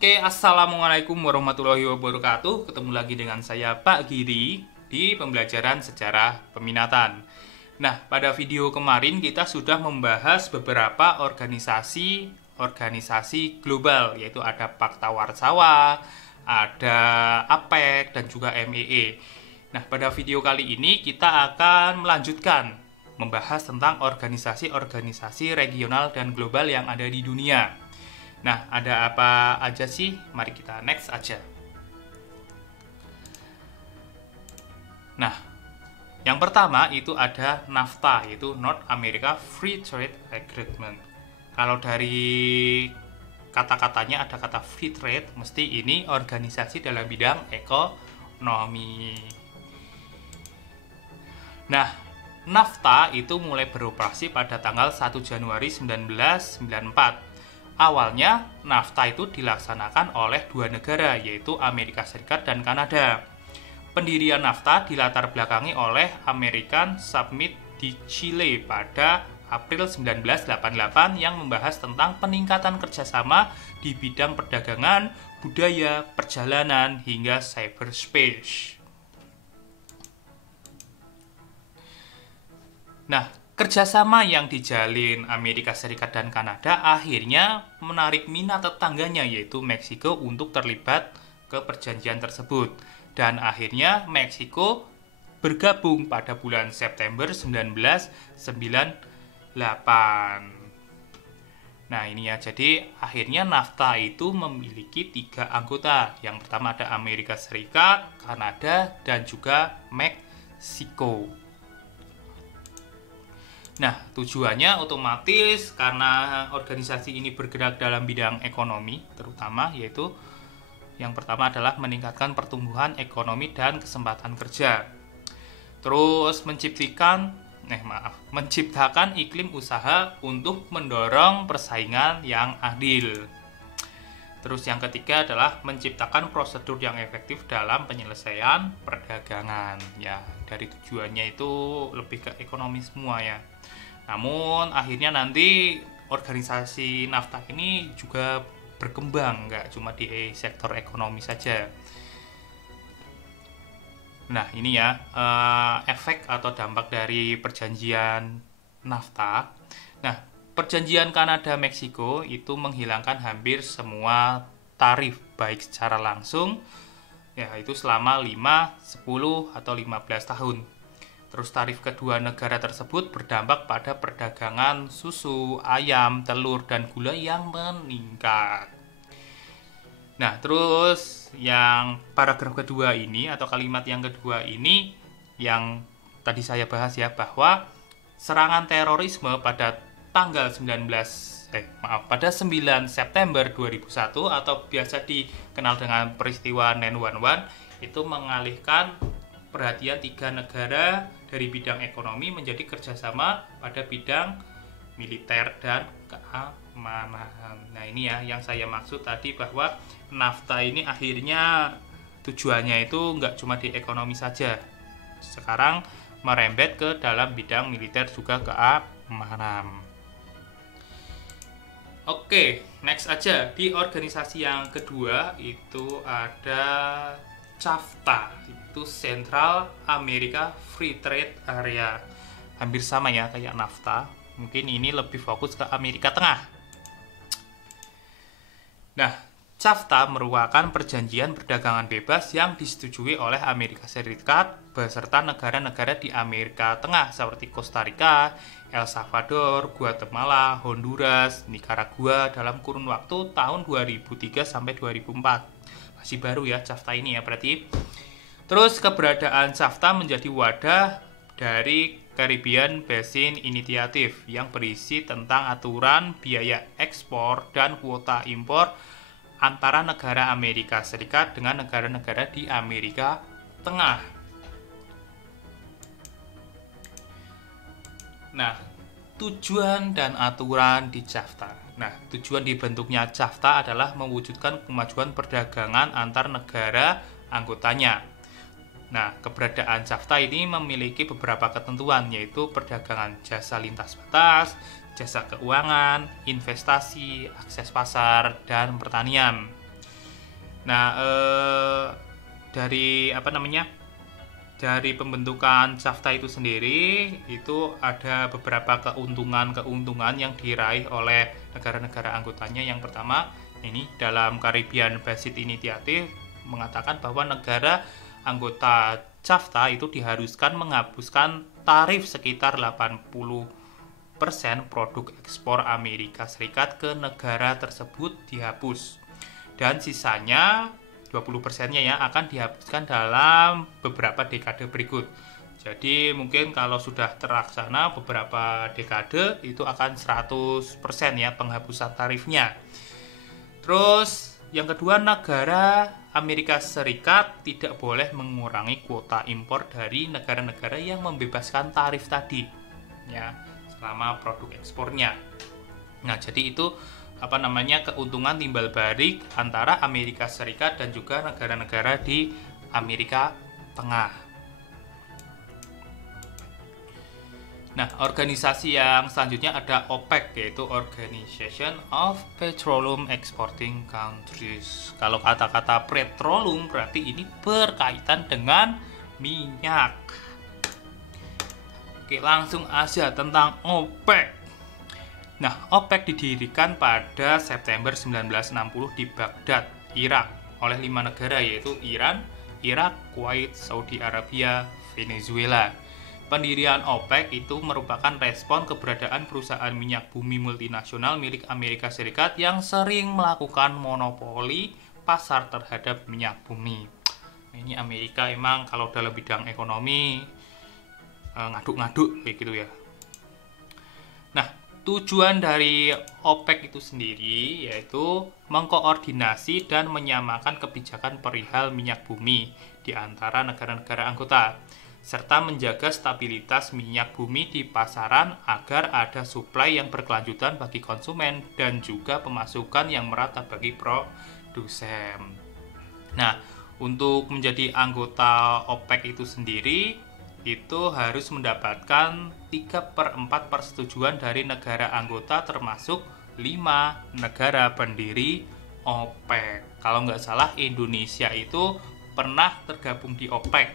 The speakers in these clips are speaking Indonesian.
Oke, assalamualaikum warahmatullahi wabarakatuh. Ketemu lagi dengan saya Pak Giri di pembelajaran sejarah peminatan. Nah, pada video kemarin kita sudah membahas beberapa organisasi global, yaitu ada Pakta Warsawa, ada APEC, dan juga MEE. Nah, pada video kali ini kita akan melanjutkan membahas tentang organisasi-organisasi regional dan global yang ada di dunia. Nah, ada apa aja sih? Mari kita next aja. Nah, yang pertama itu ada NAFTA, yaitu North America Free Trade Agreement. Kalau dari kata-katanya ada kata free trade, mesti ini organisasi dalam bidang ekonomi. Nah, NAFTA itu mulai beroperasi pada tanggal 1 Januari 1994. Awalnya, NAFTA itu dilaksanakan oleh dua negara, yaitu Amerika Serikat dan Kanada. Pendirian NAFTA dilatar belakangi oleh American Summit di Chile pada April 1988 yang membahas tentang peningkatan kerjasama di bidang perdagangan, budaya, perjalanan, hingga cyberspace. Nah, kerjasama yang dijalin Amerika Serikat dan Kanada akhirnya menarik minat tetangganya yaitu Meksiko untuk terlibat ke perjanjian tersebut. Dan akhirnya Meksiko bergabung pada bulan September 1998. Nah ini ya, jadi akhirnya NAFTA itu memiliki 3 anggota. Yang pertama ada Amerika Serikat, Kanada, dan juga Meksiko. Nah, tujuannya otomatis karena organisasi ini bergerak dalam bidang ekonomi, terutama yaitu yang pertama adalah meningkatkan pertumbuhan ekonomi dan kesempatan kerja. Terus menciptakan iklim usaha untuk mendorong persaingan yang adil. Terus yang ketiga adalah menciptakan prosedur yang efektif dalam penyelesaian perdagangan. Ya, dari tujuannya itu lebih ke ekonomi semua ya. Namun akhirnya nanti organisasi NAFTA ini juga berkembang, nggak cuma di sektor ekonomi saja. Nah ini ya efek atau dampak dari perjanjian NAFTA. Nah, perjanjian Kanada-Meksiko itu menghilangkan hampir semua tarif baik secara langsung, yaitu selama 5, 10, atau 15 tahun. Terus tarif kedua negara tersebut berdampak pada perdagangan susu, ayam, telur, dan gula yang meningkat. Nah, terus yang paragraf kedua ini atau kalimat yang kedua ini yang tadi saya bahas ya, bahwa serangan terorisme pada tanggal 9 September 2001 atau biasa dikenal dengan peristiwa 9/11 itu mengalihkan perhatian 3 negara dari bidang ekonomi menjadi kerjasama pada bidang militer dan keamanan. Nah ini ya yang saya maksud tadi, bahwa NAFTA ini akhirnya tujuannya itu nggak cuma di ekonomi saja, sekarang merembet ke dalam bidang militer juga keamanan. Oke, next aja. Di organisasi yang kedua itu ada CAFTA, itu Central America Free Trade Area. Hampir sama ya kayak NAFTA, mungkin ini lebih fokus ke Amerika Tengah. Nah, CAFTA merupakan perjanjian perdagangan bebas yang disetujui oleh Amerika Serikat beserta negara-negara di Amerika Tengah seperti Costa Rica, El Salvador, Guatemala, Honduras, Nicaragua dalam kurun waktu tahun 2003 sampai 2004. Masih baru ya CAFTA ini ya berarti. Terus keberadaan CAFTA menjadi wadah dari Caribbean Basin Initiative yang berisi tentang aturan biaya ekspor dan kuota impor antara negara Amerika Serikat dengan negara-negara di Amerika Tengah. Nah, tujuan dan aturan di CAFTA. Nah, tujuan dibentuknya CAFTA adalah mewujudkan kemajuan perdagangan antar negara anggotanya. Nah, keberadaan CAFTA ini memiliki beberapa ketentuan, yaitu perdagangan jasa lintas batas, jasa keuangan, investasi, akses pasar, dan pertanian. Nah, dari apa namanya? Dari pembentukan SAFTA itu sendiri itu ada beberapa keuntungan yang diraih oleh negara-negara anggotanya. Yang pertama, ini dalam Caribbean Basin Initiative mengatakan bahwa negara anggota SAFTA itu diharuskan menghapuskan tarif sekitar 80% produk ekspor Amerika Serikat ke negara tersebut dihapus. Dan sisanya 20%-nya ya akan dihapuskan dalam beberapa dekade berikut. Jadi mungkin kalau sudah terlaksana beberapa dekade itu akan 100% ya penghapusan tarifnya. Terus yang kedua, negara Amerika Serikat tidak boleh mengurangi kuota impor dari negara-negara yang membebaskan tarif tadi ya selama produk ekspornya. Nah, jadi itu keuntungan timbal balik antara Amerika Serikat dan juga negara-negara di Amerika Tengah. Nah, organisasi yang selanjutnya ada OPEC, yaitu Organization of Petroleum Exporting Countries. Kalau kata-kata petroleum berarti ini berkaitan dengan minyak. Oke, langsung aja tentang OPEC. Nah, OPEC didirikan pada September 1960 di Baghdad, Irak, oleh 5 negara yaitu Iran, Irak, Kuwait, Saudi Arabia, Venezuela. Pendirian OPEC itu merupakan respon keberadaan perusahaan minyak bumi multinasional milik Amerika Serikat yang sering melakukan monopoli pasar terhadap minyak bumi. Nah, ini Amerika emang kalau dalam bidang ekonomi ngaduk-ngaduk kayak gitu ya. Nah, tujuan dari OPEC itu sendiri yaitu mengkoordinasi dan menyamakan kebijakan perihal minyak bumi di antara negara-negara anggota, serta menjaga stabilitas minyak bumi di pasaran agar ada suplai yang berkelanjutan bagi konsumen dan juga pemasukan yang merata bagi produsen. Nah, untuk menjadi anggota OPEC itu sendiri itu harus mendapatkan 3/4 persetujuan dari negara anggota termasuk 5 negara pendiri OPEC. Kalau nggak salah Indonesia itu pernah tergabung di OPEC.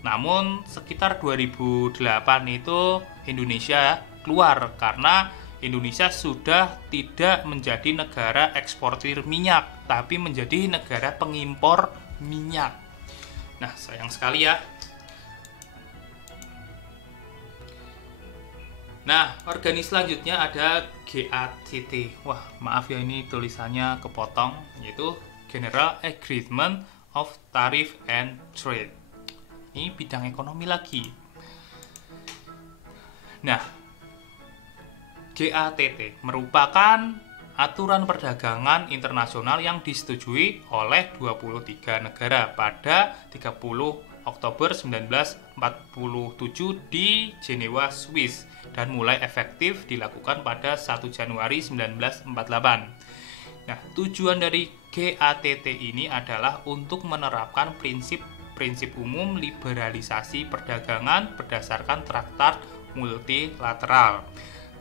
Namun sekitar 2008 itu Indonesia keluar karena Indonesia sudah tidak menjadi negara eksportir minyak, tapi menjadi negara pengimpor minyak. Nah, sayang sekali ya. Nah, organisasi selanjutnya ada GATT. Wah, maaf ya ini tulisannya kepotong, yaitu General Agreement of Tariff and Trade. Ini bidang ekonomi lagi. Nah, GATT merupakan aturan perdagangan internasional yang disetujui oleh 23 negara pada 30 Oktober 1947 di Jenewa, Swiss dan mulai efektif dilakukan pada 1 Januari 1948. Nah, tujuan dari GATT ini adalah untuk menerapkan prinsip umum liberalisasi perdagangan berdasarkan traktat multilateral.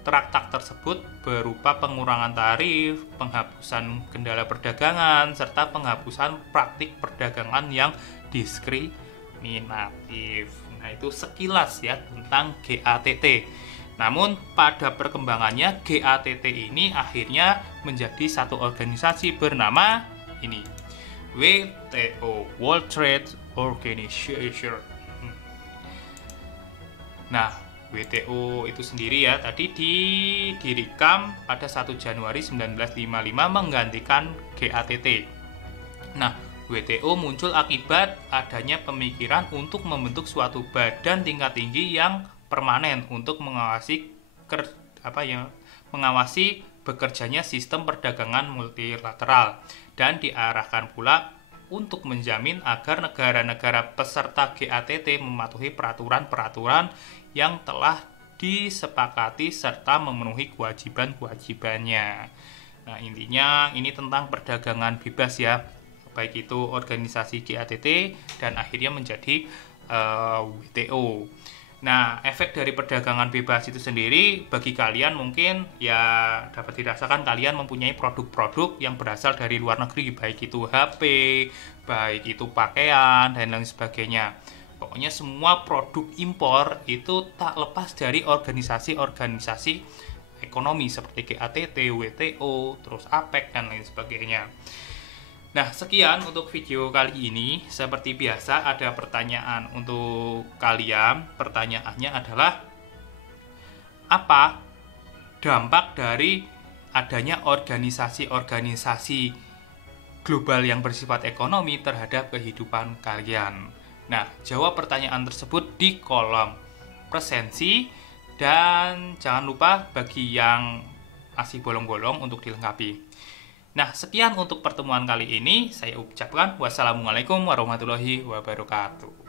Traktat tersebut berupa pengurangan tarif, penghapusan kendala perdagangan, serta penghapusan praktik perdagangan yang diskriminatif. Nah, itu sekilas ya tentang GATT. Namun pada perkembangannya GATT ini akhirnya menjadi satu organisasi bernama ini, WTO, World Trade Organization. Nah, WTO itu sendiri ya tadi didirikan pada 1 Januari 1955 menggantikan GATT. Nah, WTO muncul akibat adanya pemikiran untuk membentuk suatu badan tingkat tinggi yang permanen untuk mengawasi bekerjanya sistem perdagangan multilateral, dan diarahkan pula untuk menjamin agar negara-negara peserta GATT mematuhi peraturan-peraturan yang telah disepakati serta memenuhi kewajiban-kewajibannya. Nah, intinya ini tentang perdagangan bebas ya, baik itu organisasi GATT dan akhirnya menjadi WTO. Nah, efek dari perdagangan bebas itu sendiri bagi kalian mungkin ya dapat dirasakan kalian mempunyai produk-produk yang berasal dari luar negeri, baik itu HP, baik itu pakaian, dan lain sebagainya. Pokoknya semua produk impor itu tak lepas dari organisasi-organisasi ekonomi seperti GATT, WTO, terus APEC, dan lain sebagainya. Nah, sekian untuk video kali ini. Seperti biasa, ada pertanyaan untuk kalian. Pertanyaannya adalah, apa dampak dari adanya organisasi-organisasi global yang bersifat ekonomi terhadap kehidupan kalian? Nah, jawab pertanyaan tersebut di kolom presensi. Dan jangan lupa bagi yang masih bolong-bolong untuk dilengkapi. Nah, sekian untuk pertemuan kali ini. Saya ucapkan wassalamualaikum warahmatullahi wabarakatuh.